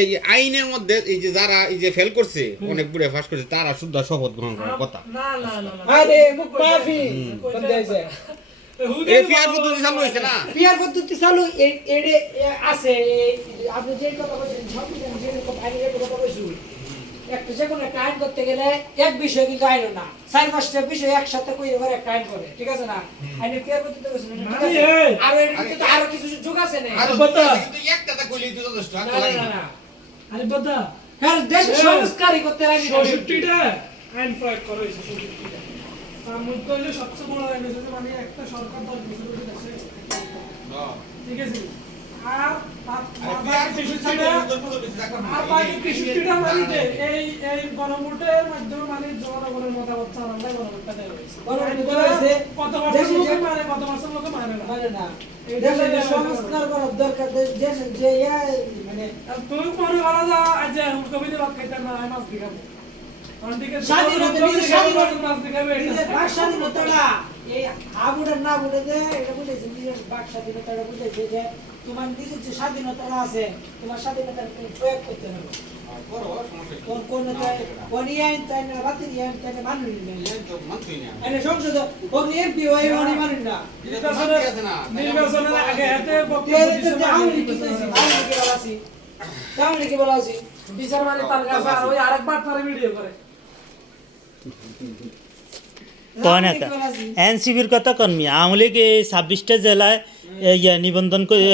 এই আইনের মধ্যে এই যে যারা এই যে ফেল করছে অনেক বুড়ে ফাঁস করছে তারা শুদ্ধ শপথ গ্রহণ করার কথা। না না না আরে মুখ মাফি কোন যাইছে এই পিয়ার পদ্ধতি চালু হয়েছে না, পিয়ার পদ্ধতি চালু এডে আছে। আপনি যে কথা বলছেন সব যে আইনের কথা বলছেন একটা যে কোনো একটা আইন করতে গেলে এক বিষয় কিন্তু আইন না, 4-5টা বিষয় একসাথে কইরে পরে একটা আইন করে, ঠিক আছে না? আইনে পিয়ার পদ্ধতি বলছেন আর এর কিন্তু আরো কিছু যোগ আছে না, আর কথা কিন্তু একটাতে কইলেই তো যথেষ্ট। আর না লাগে না না না আরে বাদা কারণ দেশ সংস্কারই করতে লাগে ৬৬টা আইন প্রয়োগ করা হয়েছে ৬৬টা। তার মধ্যে হলো সবচেয়ে বড় আইন হচ্ছে মানে একটা সরকার দল বিশেষ করে দেশে, ঠিক আছে? আর বাকি ৬৩টা মানে যে এই গণভোটের মাধ্যমে মানে জনগণের মতামত জানালে গণভোটটা দেওয়া হয়েছে। কত বছর লোকে মানে কত বছর লোকে মানে না মানে না দেশের সংস্কার করার দরকার। দেশ যে মানে তুমি মনে করো যা আজ কবিতা বাদ খাইতে না মাছ দেখাবো স্বাধীনতা এই আবুড়ার না বুঝে যে এটা বুঝেছে নিজের বাক স্বাধীনতাটা বুঝেছে যে তোমার নিজের যে স্বাধীনতাটা আছে তোমার স্বাধীনতা প্রয়োগ করতে হবে। কোন কোন আইন তাই না বাতিল আইন তাই না মানুষ নেই সংসদ কোন এমপি ওই উনি মানুষ না নির্বাচনের আগে হাতে কি বলা আছে বিচার মানে তার কাছে আর ওই আরেকবার তারে ভিডিও করে কয়নাতা এনসিপির কথা কনমি আওয়ামী লীগ 26টা জেলায় নিবন্ধন করে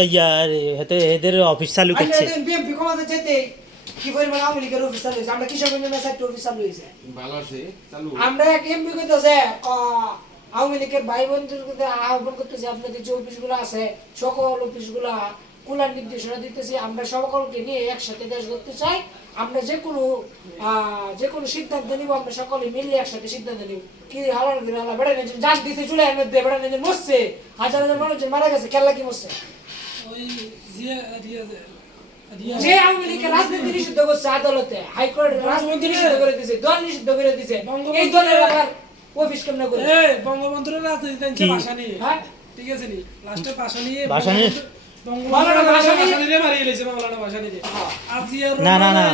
এদের অফিস চালু করছে। বিএমপি কমাতে যেতে কি পরিমাণ আওয়ামী লীগের অফিস চালু হয়েছে, আমরা কৃষক ইউনিয়নের চারটি অফিস চালু হয়েছে। ভালো আছে চালু। আমরা এক এমপি কইতেছে আওয়ামী লীগের ভাই বোনদের আহ্বান করতেছি আপনাদের যে অফিসগুলো আছে সকল অফিসগুলো কুলার নির্দেশনা দিতেছি, আমরা সকলকে নিয়ে একসাথে দেশ করতে চাই। আমরা যে কোনো সিদ্ধান্ত নিব আমরা সকলে মিলে একসাথে সিদ্ধান্ত নিব। কি হালার হালা বেড়ে নিয়েছেন যাক দিতে চলে এর মধ্যে বেড়ে নিয়েছেন মরছে হাজার হাজার মানুষজন মারা গেছে, কেল্লা কি মরছে ওই যে আওয়ামী লীগের রাজনীতি নিষিদ্ধ করছে আদালতে, হাইকোর্ট রাজনীতি নিষিদ্ধ করে দিয়েছে, দল নিষিদ্ধ করে দিয়েছে, এই দলের আবার অফিস কেমনে করে বঙ্গবন্ধুর রাজনীতি টানছে ভাষা নিয়ে, হ্যাঁ ঠিক আছে নি লাস্টে ভাষা নিয়ে মাওলানা ভাষা নিয়ে মারিয়ে লেছে মাওলানা ভাষা নিয়ে না না না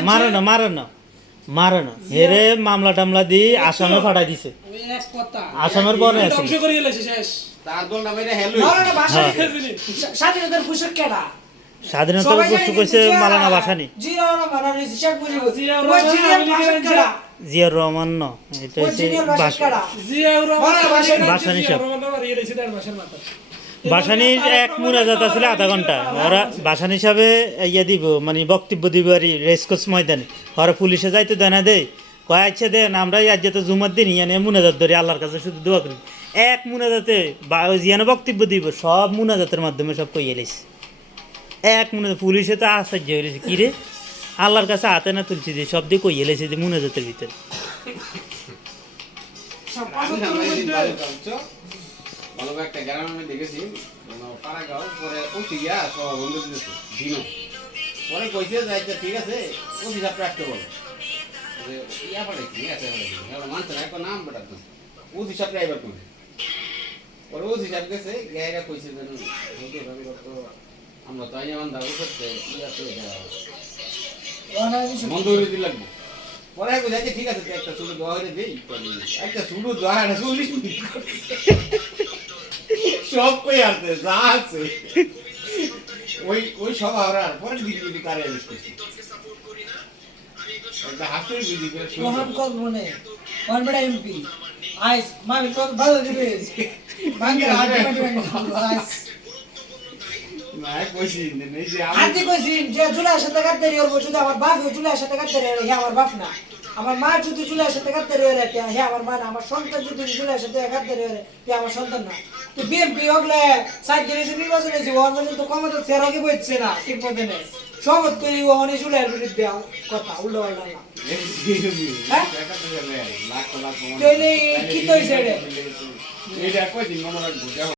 মারে না হেরে মামলা টামলা দিয়ে আসামে পাঠাই দিছে। ওই এক কথা আসামের বনে আছে ধ্বংস করিয়ে লেছে শেষ। তার দল নামে হেল মাওলানা ভাষা নিয়ে স্বাধীনতার ঘোষক কেডা? স্বাধীনতার ঘোষক কইছে মাওলানা ভাসানী, জিয়াউর রহমান আর শেখ মুজিবুর জিয়াউর ওই রহমান জিয়াউর ভাষা কেডা? জিয়াউর রহমান না এটা ওই হচ্ছে জিয়াউর ভাষা কেডা? জিয়াউর রহমান ভাসানী সাহেব। জিয়াউর রহমান মারিয়ে লেছে তার ভাষার মাথা। ভাসানীর এক মুনাজাত আসলে আধা ঘন্টা ওরা ভাসানী হিসাবে দিব মানে বক্তব্য দিব আর রেসকোর্স ময়দানে ওরা পুলিশে যাইতে দেয় না দেয় কয় আচ্ছা দেন আমরা আজ যেতে জুমার দিন ইয়ানে মুনাজাত ধরি আল্লাহর কাছে শুধু দোয়া করি। এক মুনাজাতে জিয়ানে বক্তব্য দিব সব মুনাজাতের মাধ্যমে সব কইয়ে লেছে। এক মুনাজাত পুলিশে তো আশ্চর্য হয়ে গেছে কিরে আল্লাহর কাছে হাতে না তুলছি দিয়ে সব দিয়ে কইয়ে লেছে যে মুনাজাতের ভিতরে। ভালো একটা গ্রামে দেখেছি পাড়া গাঁও পরে উঠি গিয়া সব বন্ধু দিয়েছে দিন পরে কইছে যে আচ্ছা ঠিক আছে অফিস আপনি আসতে বলো ইয়া পড়ে ঠিক আছে মানছে না একটা নাম বেটা অফিস আপনি আইবার কোন পরে অফিস আপনি গেছে গায়েরা কইছে যে আমরা তো আইয়া মান দাবি করতে কি আছে বন্ধু হইলে দিন লাগবে। পরে কইছে আচ্ছা ঠিক আছে একটা শুরু দোয়া হইলে দেই একটা শুরু দোয়া না 40 মিনিট সব কই আছে যা আছে ওই সব আওরার পরে দিদি কারে এসে করছি একটা হাসতেই বুঝি করে মোহন কল মনে কোন বড় এমপি আইস মামি কল ভালো দিবে বাঙ্গা হাত মাটি আইস না কইছি নেই যে হাতি কইছি যে জুলাইয়ের সাথে কাটতে রিওর বসে আমার বাপ জুলাইয়ের সাথে কাটতে রে হে আমার বাপ না, আমার মা যদি জুলাইয়ের সাথে কাটতে রে হে আমার মা না, আমার সন্তান যদি জুলাইয়ের সাথে কাটতে রে হে আমার সন্তান না। তো বিএমপি হগলে সাইড গেছে নির্বাচন হয়েছে ওর মধ্যে তো ক্ষমতা চেরাকে বইছে না ঠিক মতো নেই শপথ করি ও অনেক জুলাইয়ের বিরুদ্ধে কথা উল্টো পাল্টা না লাখ লাখ কি তো হইছে এটা কই দিন মনে রাখবো